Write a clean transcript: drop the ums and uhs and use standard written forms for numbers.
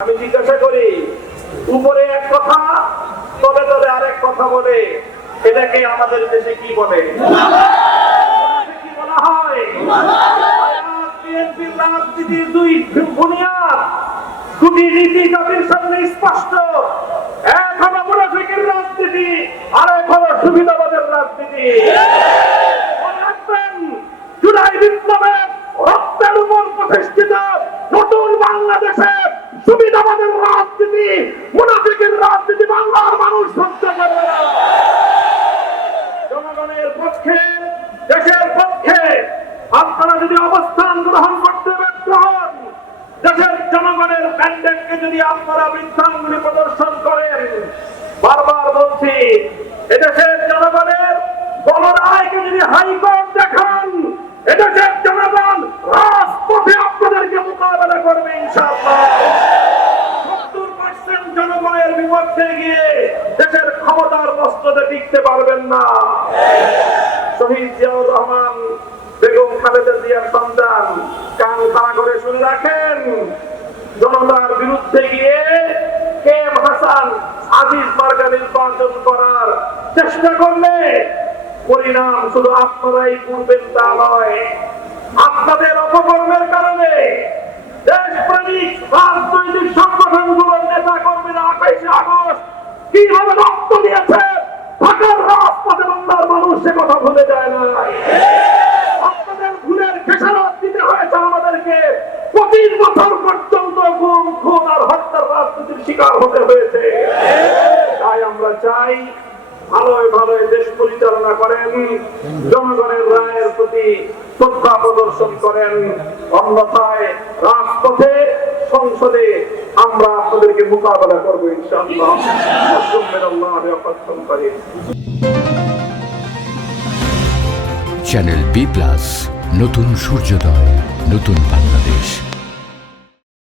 আমি জিজ্ঞাসা করি, উপরে এক কথা তলে তলে আরেক কথা বলে, এটাকে আমাদের দেশে কি বলে? কি বলা হয়? বিএনপির রাজনীতির দুই বুনিয়াদ, দুটি নীতি জাতির সামনে স্পষ্ট। এক হলো মুনাফিকের রাজনীতি, আর এক হলো সুবিধাবাদের রাজনীতি। মনে রাখবেন, জুলাই বিপ্লবের রক্তের উপর প্রতিষ্ঠিত নতুন বাংলাদেশে সুবিধাবাদের রাজনীতি, মুনাফিকের রাজনীতি বাংলার মানুষ সহ্য করবে না। জনগণের পক্ষে, দেশের পক্ষে আপনারা যদি অবস্থান গ্রহণ করতে ব্যর্থ হন, দেশের জনগণের ম্যান্ডেটকে যদি আপনারা বৃদ্ধাঙ্গুলি প্রদর্শন করেন, বারবার বলছি, এদেশের জনগণের গণরায়কে যদি হাইকোর্ট দেখান, এদেশের জনগণ রাজপথে আপনাদেরকে মোকাবেলা করবে ইনশাআল্লাহ। 70% জনগণের বিপক্ষে গিয়ে দেশের ক্ষমতার মস্তদে টিকতে পারবেন না। শহীদ জিয়াউর রহমান, বেগম খালেদা জিয়ার সন্তান, কান খাড়া করে শুনে রাখেন, জনতার বিরুদ্ধে গিয়ে কেএম হাসান আজিজ মার্কা নির্বাচন করার চেষ্টা করলে পরিণাম শুধু আপনারাই করবেন তা নয়, আপনাদের অপকর্মের কারণে দেশপ্রেমিক রাজনৈতিক সংগঠনগুলোর নেতা কর্মীরা 28 আগস্ট কিভাবে রক্ত দিয়েছে ঢাকার রাজপথে বাংলার মানুষ সে কথা ভুলে যায় না। আপনাদের ভুলের খেসারত দিতে হয়েছে আমাদেরকে, 25 বছর পর্যন্ত গুম খুন আর হত্যার রাজনীতির শিকার হতে হয়েছে। তাই আমরা চাই ভালোই ভালোই দেশ পরিচালনা করেন, জনগণের রায়ের প্রতি শ্রদ্ধা প্রদর্শন করেন, অন্যথায় রাজপথে সংসদে আমরা আপনাদেরকে মোকাবেলা করবো ইনশাআল্লাহ। চ্যানেল বি+, নতুন সূর্যোদয়, নতুন বাংলাদেশ।